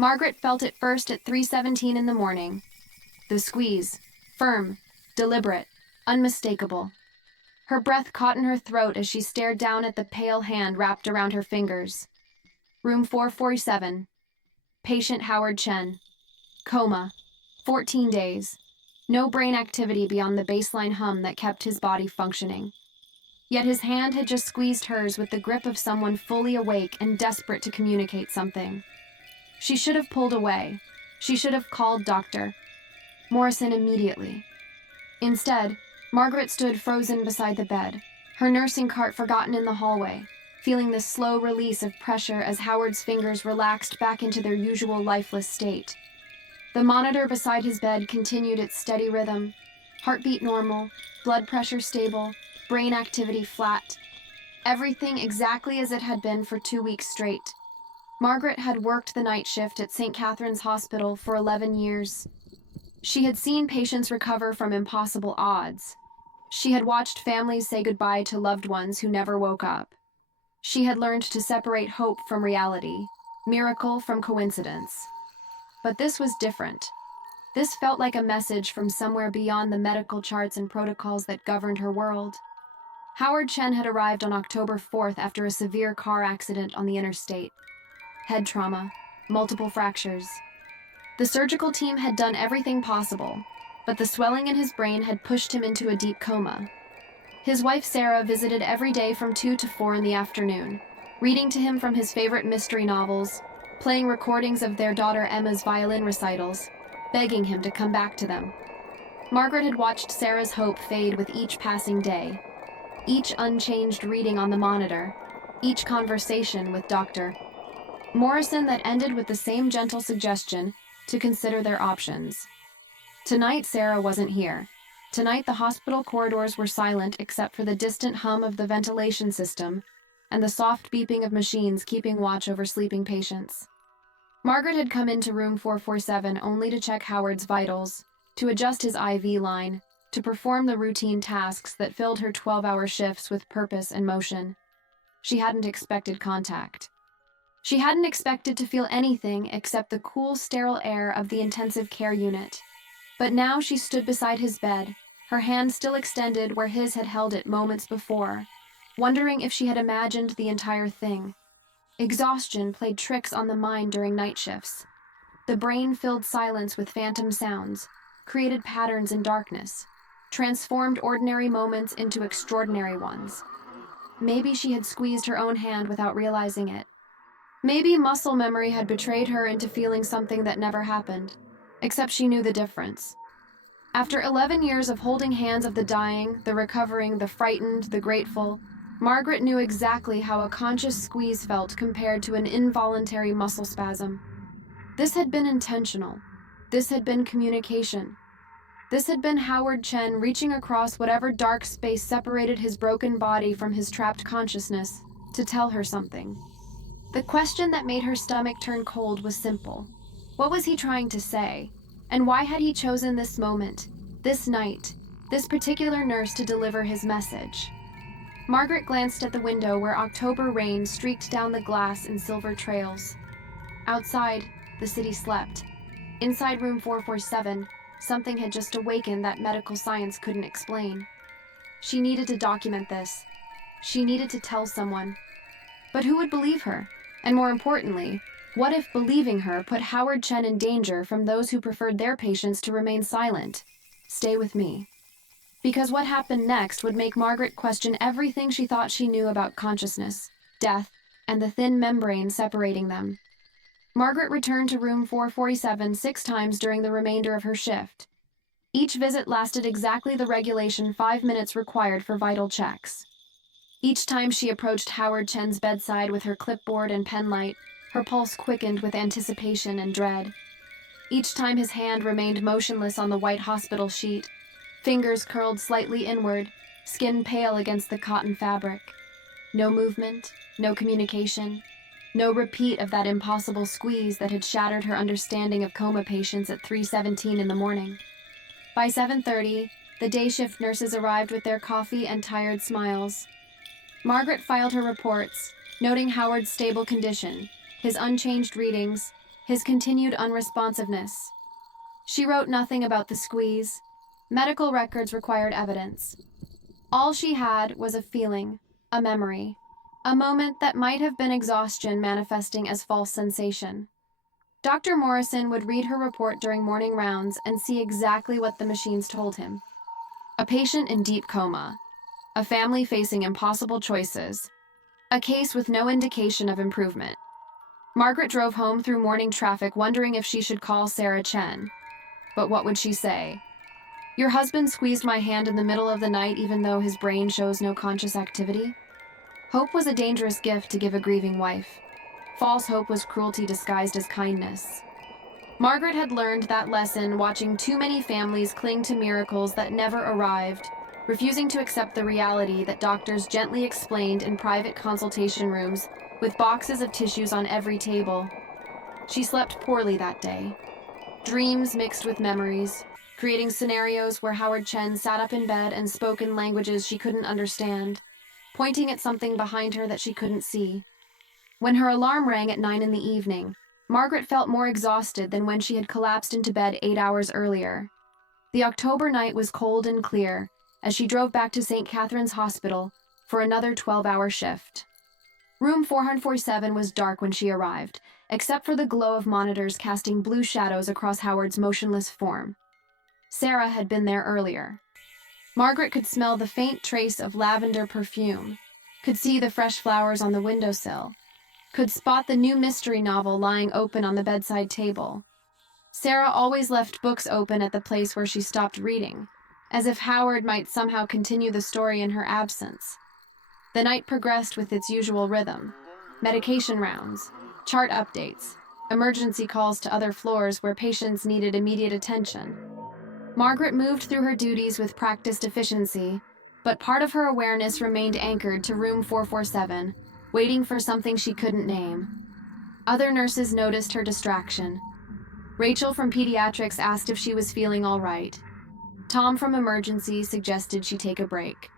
Margaret felt it first at 3:17 in the morning. The squeeze, firm, deliberate, unmistakable. Her breath caught in her throat as she stared down at the pale hand wrapped around her fingers. Room 447. Patient Howard Chen. Coma. 14 days. No brain activity beyond the baseline hum that kept his body functioning. Yet his hand had just squeezed hers with the grip of someone fully awake and desperate to communicate something. She should have pulled away. She should have called Dr. Morrison immediately. Instead, Margaret stood frozen beside the bed, her nursing cart forgotten in the hallway, feeling the slow release of pressure as Howard's fingers relaxed back into their usual lifeless state. The monitor beside his bed continued its steady rhythm, heartbeat normal, blood pressure stable, brain activity flat. Everything exactly as it had been for 2 weeks straight. Margaret had worked the night shift at St. Catherine's Hospital for 11 years. She had seen patients recover from impossible odds. She had watched families say goodbye to loved ones who never woke up. She had learned to separate hope from reality, miracle from coincidence. But this was different. This felt like a message from somewhere beyond the medical charts and protocols that governed her world. Howard Chen had arrived on October 4th after a severe car accident on the interstate. Head trauma, multiple fractures. The surgical team had done everything possible, but the swelling in his brain had pushed him into a deep coma. His wife Sarah visited every day from 2 to 4 in the afternoon, reading to him from his favorite mystery novels, playing recordings of their daughter Emma's violin recitals, begging him to come back to them. Margaret had watched Sarah's hope fade with each passing day, each unchanged reading on the monitor, each conversation with Dr. Morrison that ended with the same gentle suggestion to consider their options. Tonight, Sarah wasn't here. Tonight, the hospital corridors were silent except for the distant hum of the ventilation system and the soft beeping of machines keeping watch over sleeping patients. Margaret had come into room 447 only to check Howard's vitals, to adjust his IV line, to perform the routine tasks that filled her 12-hour shifts with purpose and motion. She hadn't expected contact. She hadn't expected to feel anything except the cool, sterile air of the intensive care unit. But now she stood beside his bed, her hand still extended where his had held it moments before, wondering if she had imagined the entire thing. Exhaustion played tricks on the mind during night shifts. The brain filled silence with phantom sounds, created patterns in darkness, transformed ordinary moments into extraordinary ones. Maybe she had squeezed her own hand without realizing it. Maybe muscle memory had betrayed her into feeling something that never happened, except she knew the difference. After 11 years of holding hands of the dying, the recovering, the frightened, the grateful, Margaret knew exactly how a conscious squeeze felt compared to an involuntary muscle spasm. This had been intentional. This had been communication. This had been Howard Chen reaching across whatever dark space separated his broken body from his trapped consciousness to tell her something. The question that made her stomach turn cold was simple. What was he trying to say? And why had he chosen this moment, this night, this particular nurse to deliver his message? Margaret glanced at the window where October rain streaked down the glass in silver trails. Outside, the city slept. Inside room 447, something had just awakened that medical science couldn't explain. She needed to document this. She needed to tell someone. But who would believe her? And more importantly, what if believing her put Howard Chen in danger from those who preferred their patients to remain silent? Stay with me. Because what happened next would make Margaret question everything she thought she knew about consciousness, death, and the thin membrane separating them. Margaret returned to room 447 6 times during the remainder of her shift. Each visit lasted exactly the regulation 5 minutes required for vital checks. Each time she approached Howard Chen's bedside with her clipboard and pen light, her pulse quickened with anticipation and dread. Each time his hand remained motionless on the white hospital sheet, fingers curled slightly inward, skin pale against the cotton fabric. No movement, no communication, no repeat of that impossible squeeze that had shattered her understanding of coma patients at 3:17 in the morning. By 7:30, the day shift nurses arrived with their coffee and tired smiles. Margaret filed her reports, noting Howard's stable condition, his unchanged readings, his continued unresponsiveness. She wrote nothing about the squeeze. Medical records required evidence. All she had was a feeling, a memory, a moment that might have been exhaustion manifesting as false sensation. Dr. Morrison would read her report during morning rounds and see exactly what the machines told him. A patient in deep coma. A family facing impossible choices. A case with no indication of improvement. Margaret drove home through morning traffic wondering if she should call Sarah Chen. But what would she say? Your husband squeezed my hand in the middle of the night even though his brain shows no conscious activity? Hope was a dangerous gift to give a grieving wife. False hope was cruelty disguised as kindness. Margaret had learned that lesson watching too many families cling to miracles that never arrived, refusing to accept the reality that doctors gently explained in private consultation rooms with boxes of tissues on every table. She slept poorly that day. Dreams mixed with memories, creating scenarios where Howard Chen sat up in bed and spoke in languages she couldn't understand, pointing at something behind her that she couldn't see. When her alarm rang at 9 in the evening, Margaret felt more exhausted than when she had collapsed into bed 8 hours earlier. The October night was cold and clear as she drove back to St. Catherine's Hospital for another 12-hour shift. Room 447 was dark when she arrived, except for the glow of monitors casting blue shadows across Howard's motionless form. Sarah had been there earlier. Margaret could smell the faint trace of lavender perfume, could see the fresh flowers on the windowsill, could spot the new mystery novel lying open on the bedside table. Sarah always left books open at the place where she stopped reading, as if Howard might somehow continue the story in her absence. The night progressed with its usual rhythm: medication rounds, chart updates, emergency calls to other floors where patients needed immediate attention. Margaret moved through her duties with practiced efficiency, but part of her awareness remained anchored to room 447, waiting for something she couldn't name. Other nurses noticed her distraction. Rachel from pediatrics asked if she was feeling all right. Tom from emergency suggested she take a break.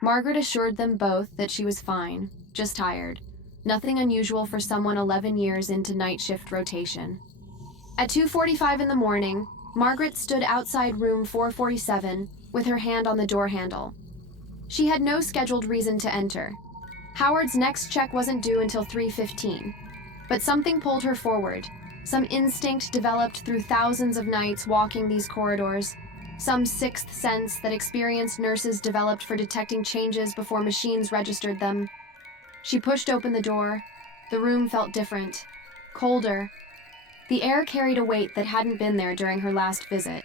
Margaret assured them both that she was fine, just tired. Nothing unusual for someone 11 years into night shift rotation. At 2:45 in the morning, Margaret stood outside room 447 with her hand on the door handle. She had no scheduled reason to enter. Howard's next check wasn't due until 3:15, but something pulled her forward. Some instinct developed through thousands of nights walking these corridors. Some sixth sense that experienced nurses developed for detecting changes before machines registered them. She pushed open the door. The room felt different, colder. The air carried a weight that hadn't been there during her last visit.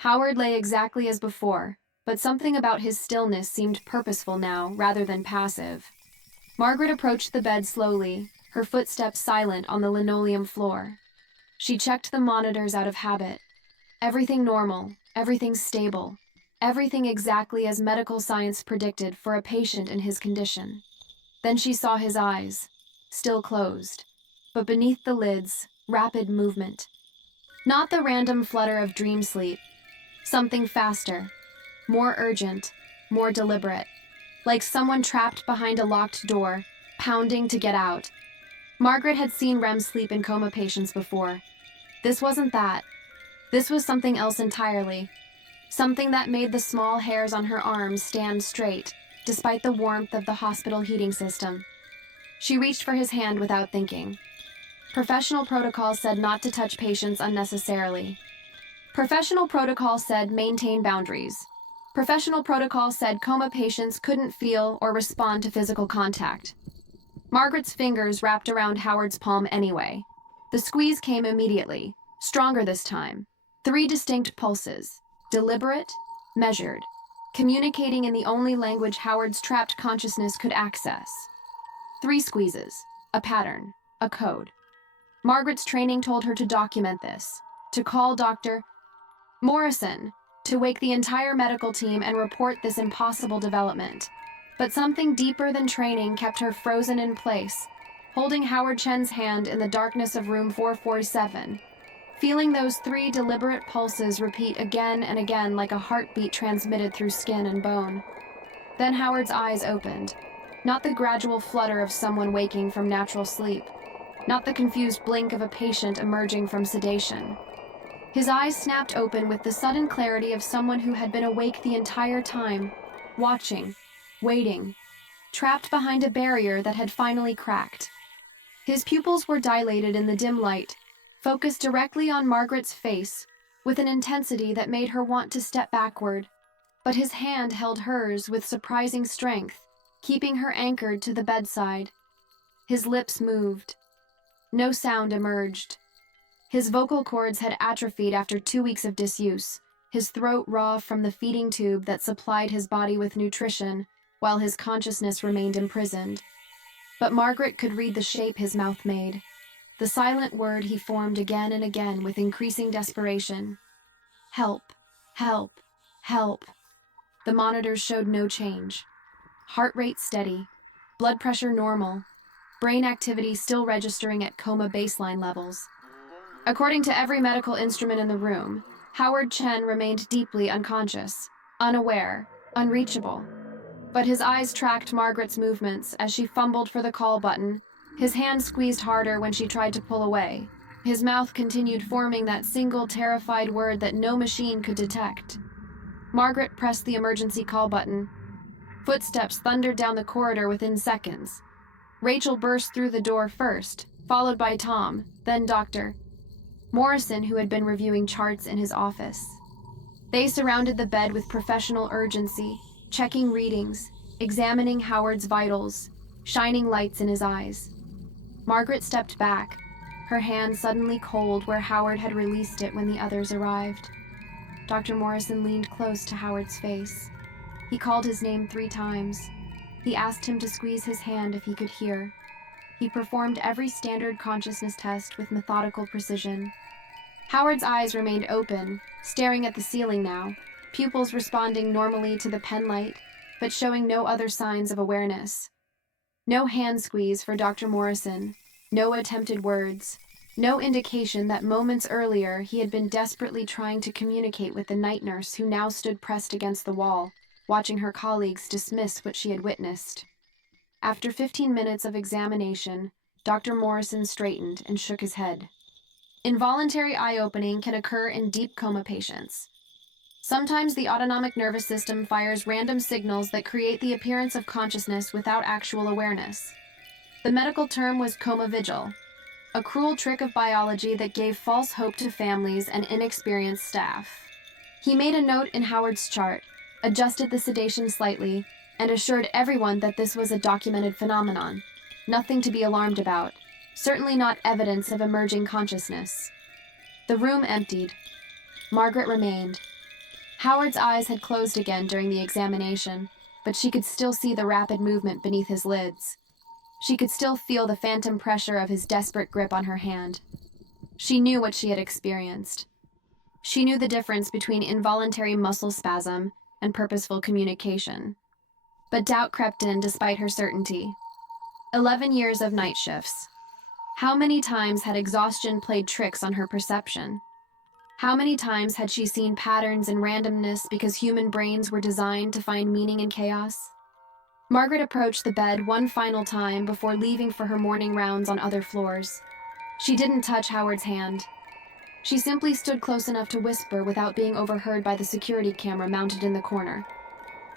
Howard lay exactly as before, but something about his stillness seemed purposeful now rather than passive. Margaret approached the bed slowly, her footsteps silent on the linoleum floor. She checked the monitors out of habit. Everything normal, everything stable, everything exactly as medical science predicted for a patient in his condition. Then she saw his eyes, still closed, but beneath the lids, rapid movement. Not the random flutter of dream sleep. Something faster, more urgent, more deliberate, like someone trapped behind a locked door, pounding to get out. Margaret had seen REM sleep in coma patients before. This wasn't that. This was something else entirely. Something that made the small hairs on her arms stand straight, despite the warmth of the hospital heating system. She reached for his hand without thinking. Professional protocol said not to touch patients unnecessarily. Professional protocol said maintain boundaries. Professional protocol said coma patients couldn't feel or respond to physical contact. Margaret's fingers wrapped around Howard's palm anyway. The squeeze came immediately, stronger this time. 3 distinct pulses, deliberate, measured, communicating in the only language Howard's trapped consciousness could access. 3 squeezes, a pattern, a code. Margaret's training told her to document this, to call Dr. Morrison, to wake the entire medical team and report this impossible development. But something deeper than training kept her frozen in place, holding Howard Chen's hand in the darkness of room 447, feeling those 3 deliberate pulses repeat again and again like a heartbeat transmitted through skin and bone. Then Howard's eyes opened, not the gradual flutter of someone waking from natural sleep, not the confused blink of a patient emerging from sedation. His eyes snapped open with the sudden clarity of someone who had been awake the entire time, watching, waiting, trapped behind a barrier that had finally cracked. His pupils were dilated in the dim light, focused directly on Margaret's face, with an intensity that made her want to step backward. But his hand held hers with surprising strength, keeping her anchored to the bedside. His lips moved. No sound emerged. His vocal cords had atrophied after 2 weeks of disuse, his throat raw from the feeding tube that supplied his body with nutrition, while his consciousness remained imprisoned. But Margaret could read the shape his mouth made, the silent word he formed again and again with increasing desperation. Help, help, help. The monitors showed no change. Heart rate steady, blood pressure normal, brain activity still registering at coma baseline levels. According to every medical instrument in the room, Howard Chen remained deeply unconscious, unaware, unreachable. But his eyes tracked Margaret's movements as she fumbled for the call button. His hand squeezed harder when she tried to pull away. His mouth continued forming that single terrified word that no machine could detect. Margaret pressed the emergency call button. Footsteps thundered down the corridor within seconds. Rachel burst through the door first, followed by Tom, then Dr. Morrison, who had been reviewing charts in his office. They surrounded the bed with professional urgency, checking readings, examining Howard's vitals, shining lights in his eyes. Margaret stepped back, her hand suddenly cold where Howard had released it when the others arrived. Dr. Morrison leaned close to Howard's face. He called his name 3 times. He asked him to squeeze his hand if he could hear. He performed every standard consciousness test with methodical precision. Howard's eyes remained open, staring at the ceiling now, pupils responding normally to the pen light, but showing no other signs of awareness. No hand squeeze for Dr. Morrison, no attempted words, no indication that moments earlier he had been desperately trying to communicate with the night nurse who now stood pressed against the wall, watching her colleagues dismiss what she had witnessed. After 15 minutes of examination, Dr. Morrison straightened and shook his head. Involuntary eye-opening can occur in deep coma patients. Sometimes the autonomic nervous system fires random signals that create the appearance of consciousness without actual awareness. The medical term was coma vigil, a cruel trick of biology that gave false hope to families and inexperienced staff. He made a note in Howard's chart, adjusted the sedation slightly, and assured everyone that this was a documented phenomenon, nothing to be alarmed about, certainly not evidence of emerging consciousness. The room emptied. Margaret remained. Howard's eyes had closed again during the examination, but she could still see the rapid movement beneath his lids. She could still feel the phantom pressure of his desperate grip on her hand. She knew what she had experienced. She knew the difference between involuntary muscle spasm and purposeful communication. But doubt crept in despite her certainty. 11 years of night shifts. How many times had exhaustion played tricks on her perception? How many times had she seen patterns and randomness because human brains were designed to find meaning in chaos? Margaret approached the bed one final time before leaving for her morning rounds on other floors. She didn't touch Howard's hand. She simply stood close enough to whisper without being overheard by the security camera mounted in the corner.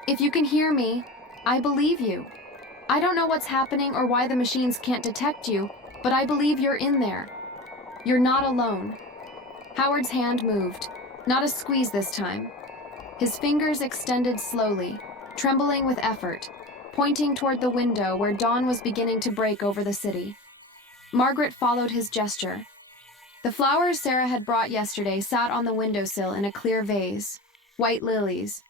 "If you can hear me, I believe you. I don't know what's happening or why the machines can't detect you, but I believe you're in there. You're not alone." Howard's hand moved, not a squeeze this time. His fingers extended slowly, trembling with effort, pointing toward the window where dawn was beginning to break over the city. Margaret followed his gesture. The flowers Sarah had brought yesterday sat on the windowsill in a clear vase, white lilies,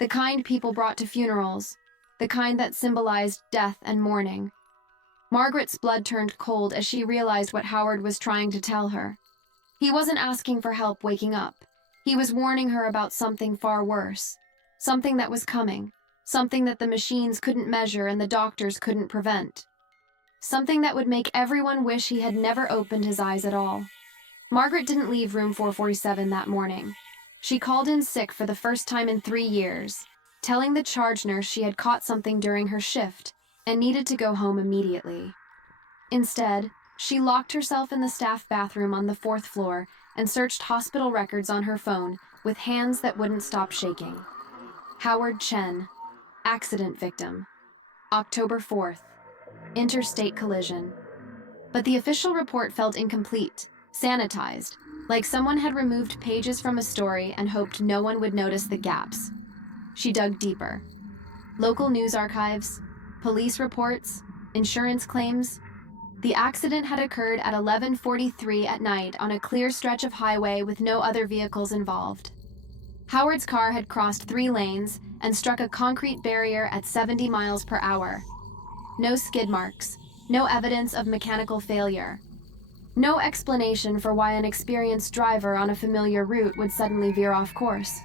the kind people brought to funerals, the kind that symbolized death and mourning. Margaret's blood turned cold as she realized what Howard was trying to tell her. He wasn't asking for help waking up. He was warning her about something far worse, something that was coming, something that the machines couldn't measure and the doctors couldn't prevent, something that would make everyone wish he had never opened his eyes at all. Margaret didn't leave room 447 that morning. She called in sick for the first time in 3 years, telling the charge nurse she had caught something during her shift and needed to go home immediately. Instead, She locked herself in the staff bathroom on the 4th floor and searched hospital records on her phone with hands that wouldn't stop shaking. Howard Chen, accident victim. October 4th, interstate collision. But the official report felt incomplete, sanitized, like someone had removed pages from a story and hoped no one would notice the gaps. She dug deeper. Local news archives, police reports, insurance claims. The accident had occurred at 11:43 at night on a clear stretch of highway with no other vehicles involved. Howard's car had crossed 3 lanes and struck a concrete barrier at 70 miles per hour. No skid marks, no evidence of mechanical failure. No explanation for why an experienced driver on a familiar route would suddenly veer off course.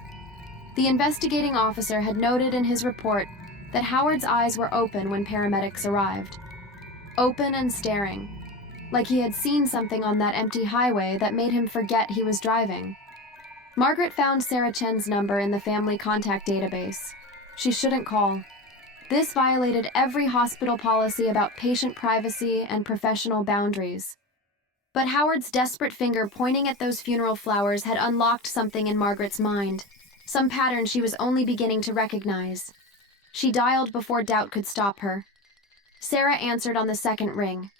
The investigating officer had noted in his report that Howard's eyes were open when paramedics arrived. Open and staring, like he had seen something on that empty highway that made him forget he was driving. Margaret found Sarah Chen's number in the family contact database. She shouldn't call. This violated every hospital policy about patient privacy and professional boundaries. But Howard's desperate finger pointing at those funeral flowers had unlocked something in Margaret's mind, some pattern she was only beginning to recognize. She dialed before doubt could stop her. Sarah answered on the 2nd ring.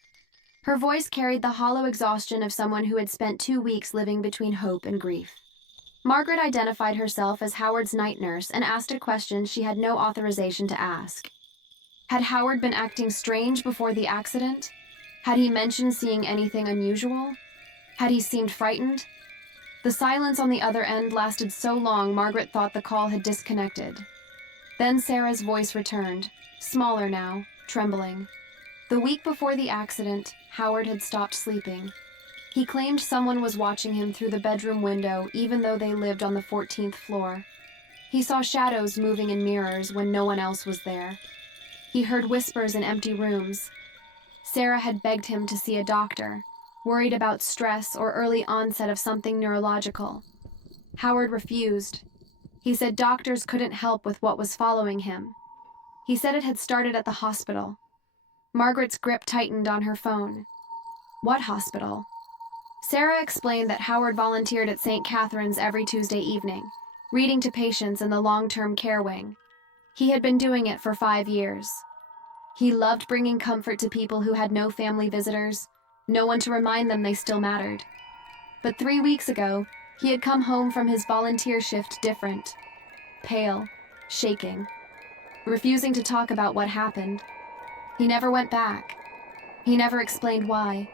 Her voice carried the hollow exhaustion of someone who had spent 2 weeks living between hope and grief. Margaret identified herself as Howard's night nurse and asked a question she had no authorization to ask. Had Howard been acting strange before the accident? Had he mentioned seeing anything unusual? Had he seemed frightened? The silence on the other end lasted so long Margaret thought the call had disconnected. Then Sarah's voice returned, smaller now, trembling. The week before the accident, Howard had stopped sleeping. He claimed someone was watching him through the bedroom window even though they lived on the 14th floor. He saw shadows moving in mirrors when no one else was there. He heard whispers in empty rooms. Sarah had begged him to see a doctor, worried about stress or early onset of something neurological. Howard refused. He said doctors couldn't help with what was following him. He said it had started at the hospital. Margaret's grip tightened on her phone. What hospital? Sarah explained that Howard volunteered at St. Catherine's every Tuesday evening, reading to patients in the long-term care wing. He had been doing it for 5 years. He loved bringing comfort to people who had no family visitors, no one to remind them they still mattered. But 3 weeks ago, he had come home from his volunteer shift different, pale, shaking, refusing to talk about what happened. He never went back. He never explained why.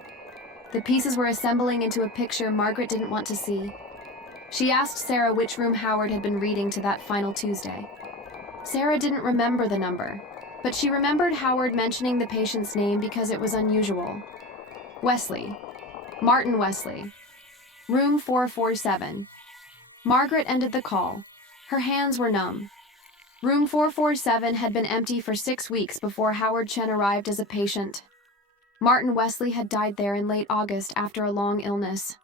The pieces were assembling into a picture Margaret didn't want to see. She asked Sarah which room Howard had been reading to that final Tuesday. Sarah didn't remember the number, but she remembered Howard mentioning the patient's name because it was unusual. Wesley. Martin Wesley. Room 447. Margaret ended the call. Her hands were numb. Room 447 had been empty for 6 weeks before Howard Chen arrived as a patient. Martin Wesley had died there in late August after a long illness.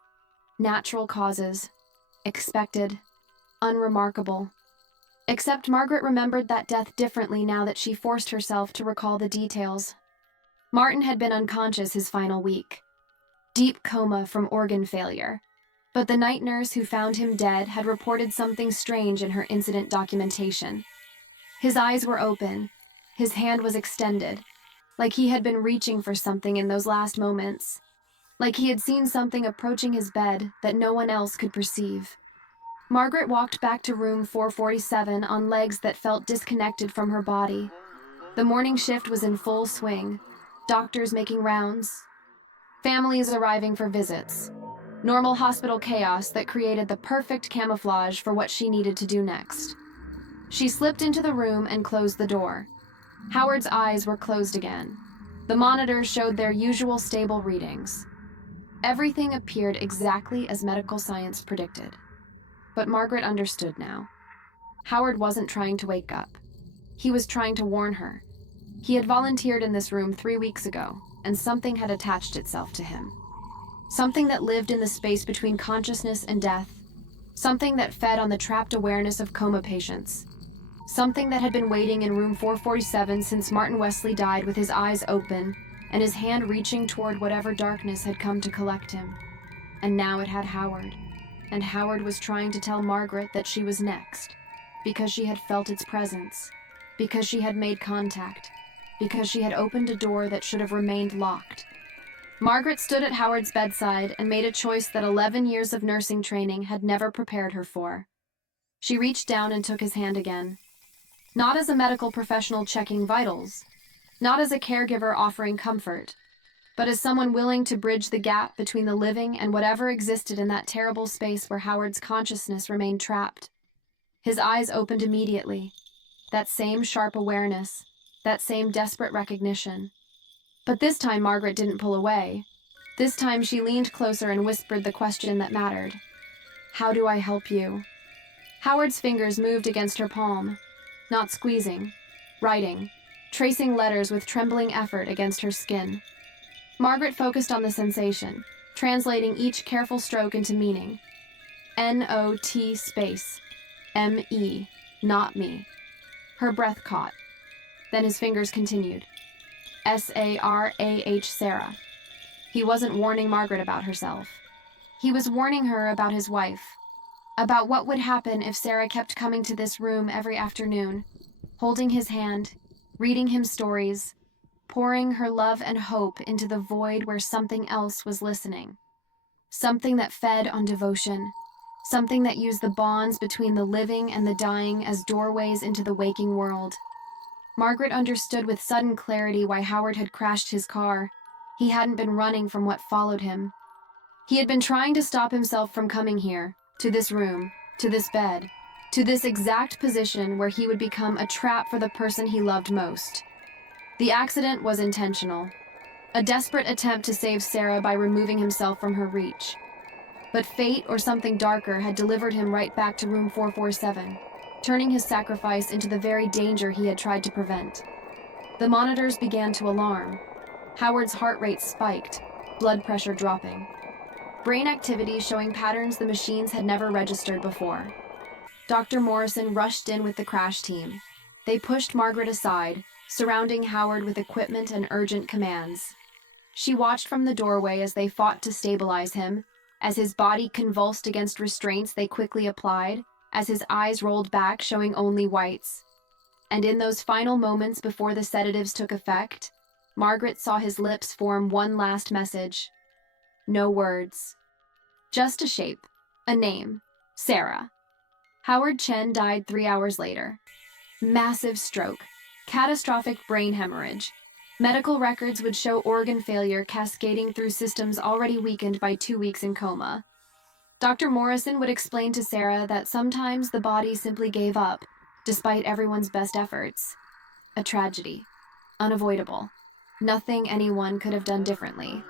Natural causes. Expected. Unremarkable. Except Margaret remembered that death differently now that she forced herself to recall the details. Martin had been unconscious his final week. Deep coma from organ failure. But the night nurse who found him dead had reported something strange in her incident documentation. His eyes were open. His hand was extended, like he had been reaching for something in those last moments. Like he had seen something approaching his bed that no one else could perceive. Margaret walked back to room 447 on legs that felt disconnected from her body. The morning shift was in full swing. Doctors making rounds. Families arriving for visits. Normal hospital chaos that created the perfect camouflage for what she needed to do next. She slipped into the room and closed the door. Howard's eyes were closed again. The monitors showed their usual stable readings. Everything appeared exactly as medical science predicted. But Margaret understood now. Howard wasn't trying to wake up. He was trying to warn her. He had volunteered in this room 3 weeks ago, and something had attached itself to him. Something that lived in the space between consciousness and death. Something that fed on the trapped awareness of coma patients. Something that had been waiting in room 447 since Martin Wesley died with his eyes open, and his hand reaching toward whatever darkness had come to collect him. And now it had Howard, and Howard was trying to tell Margaret that she was next, because she had felt its presence, because she had made contact, because she had opened a door that should have remained locked. Margaret stood at Howard's bedside and made a choice that 11 years of nursing training had never prepared her for. She reached down and took his hand again. Not as a medical professional checking vitals, not as a caregiver offering comfort, but as someone willing to bridge the gap between the living and whatever existed in that terrible space where Howard's consciousness remained trapped. His eyes opened immediately. That same sharp awareness, that same desperate recognition. But this time Margaret didn't pull away. This time she leaned closer and whispered the question that mattered. How do I help you? Howard's fingers moved against her palm, not squeezing, writing, tracing letters with trembling effort against her skin. Margaret focused on the sensation, translating each careful stroke into meaning. N-O-T space. M-E, not me. Her breath caught. Then his fingers continued. S-A-R-A-H, Sarah. He wasn't warning Margaret about herself. He was warning her about his wife, about what would happen if Sarah kept coming to this room every afternoon, holding his hand, reading him stories, pouring her love and hope into the void where something else was listening. Something that fed on devotion, something that used the bonds between the living and the dying as doorways into the waking world. Margaret understood with sudden clarity why Howard had crashed his car. He hadn't been running from what followed him. He had been trying to stop himself from coming here, to this room, to this bed, to this exact position where he would become a trap for the person he loved most. The accident was intentional, a desperate attempt to save Sarah by removing himself from her reach. But fate or something darker had delivered him right back to room 447, turning his sacrifice into the very danger he had tried to prevent. The monitors began to alarm. Howard's heart rate spiked, blood pressure dropping. Brain activity showing patterns the machines had never registered before. Dr. Morrison rushed in with the crash team. They pushed Margaret aside, surrounding Howard with equipment and urgent commands. She watched from the doorway as they fought to stabilize him, as his body convulsed against restraints they quickly applied, as his eyes rolled back showing only whites. And in those final moments before the sedatives took effect, Margaret saw his lips form one last message. No words. Just a shape, a name, Sarah. Howard Chen died 3 hours later. Massive stroke, catastrophic brain hemorrhage. Medical records would show organ failure cascading through systems already weakened by 2 weeks in coma. Dr. Morrison would explain to Sarah that sometimes the body simply gave up, despite everyone's best efforts. A tragedy. Unavoidable. Nothing anyone could have done differently.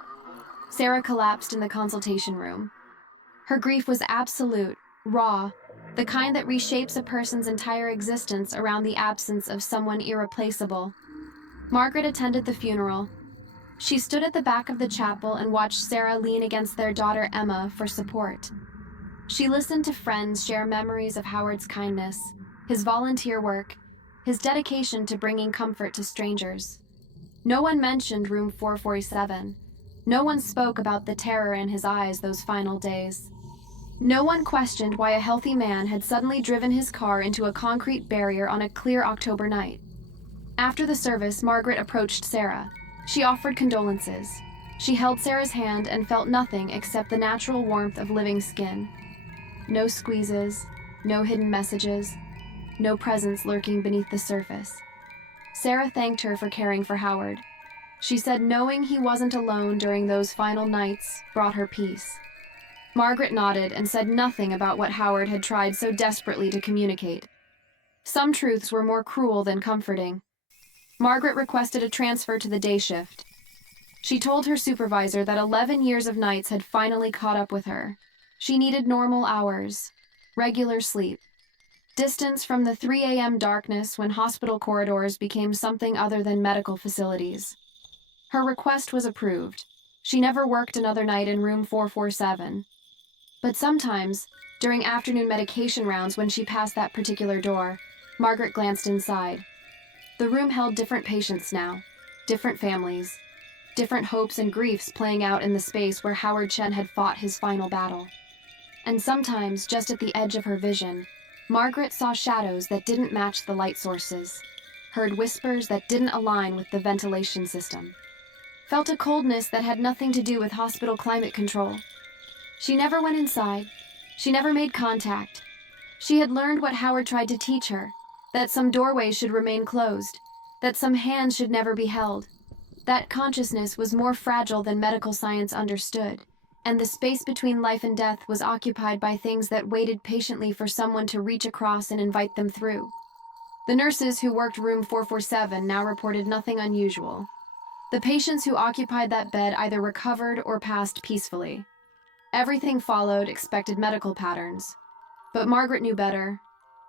Sarah collapsed in the consultation room. Her grief was absolute, raw, the kind that reshapes a person's entire existence around the absence of someone irreplaceable. Margaret attended the funeral. She stood at the back of the chapel and watched Sarah lean against their daughter Emma for support. She listened to friends share memories of Howard's kindness, his volunteer work, his dedication to bringing comfort to strangers. No one mentioned room 447. No one spoke about the terror in his eyes those final days. No one questioned why a healthy man had suddenly driven his car into a concrete barrier on a clear October night. After the service, Margaret approached Sarah. She offered condolences. She held Sarah's hand and felt nothing except the natural warmth of living skin. No squeezes, no hidden messages, no presence lurking beneath the surface. Sarah thanked her for caring for Howard. She said knowing he wasn't alone during those final nights brought her peace. Margaret nodded and said nothing about what Howard had tried so desperately to communicate. Some truths were more cruel than comforting. Margaret requested a transfer to the day shift. She told her supervisor that 11 years of nights had finally caught up with her. She needed normal hours, regular sleep, distance from the 3 a.m. darkness when hospital corridors became something other than medical facilities. Her request was approved. She never worked another night in room 447. But sometimes, during afternoon medication rounds when she passed that particular door, Margaret glanced inside. The room held different patients now, different families. different hopes and griefs playing out in the space where Howard Chen had fought his final battle. And sometimes, just at the edge of her vision, Margaret saw shadows that didn't match the light sources, heard whispers that didn't align with the ventilation system, felt a coldness that had nothing to do with hospital climate control. She never went inside. She never made contact. She had learned what Howard tried to teach her, that some doorways should remain closed, that some hands should never be held. That consciousness was more fragile than medical science understood, and the space between life and death was occupied by things that waited patiently for someone to reach across and invite them through. The nurses who worked room 447 now reported nothing unusual. The patients who occupied that bed either recovered or passed peacefully. Everything followed expected medical patterns. But Margaret knew better.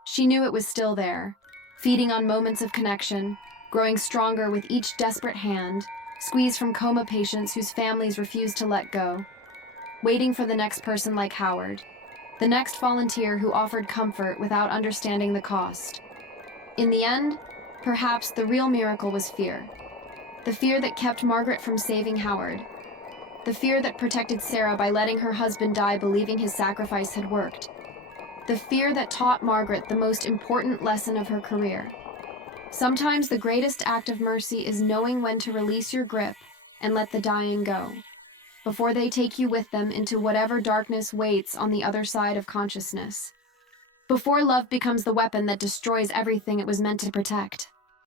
She knew it was still there, feeding on moments of connection, growing stronger with each desperate hand, squeezed from coma patients whose families refused to let go, waiting for the next person like Howard, the next volunteer who offered comfort without understanding the cost. In the end, perhaps the real miracle was fear. The fear that kept Margaret from saving Howard. The fear that protected Sarah by letting her husband die believing his sacrifice had worked. The fear that taught Margaret the most important lesson of her career. Sometimes the greatest act of mercy is knowing when to release your grip and let the dying go, before they take you with them into whatever darkness waits on the other side of consciousness. Before love becomes the weapon that destroys everything it was meant to protect.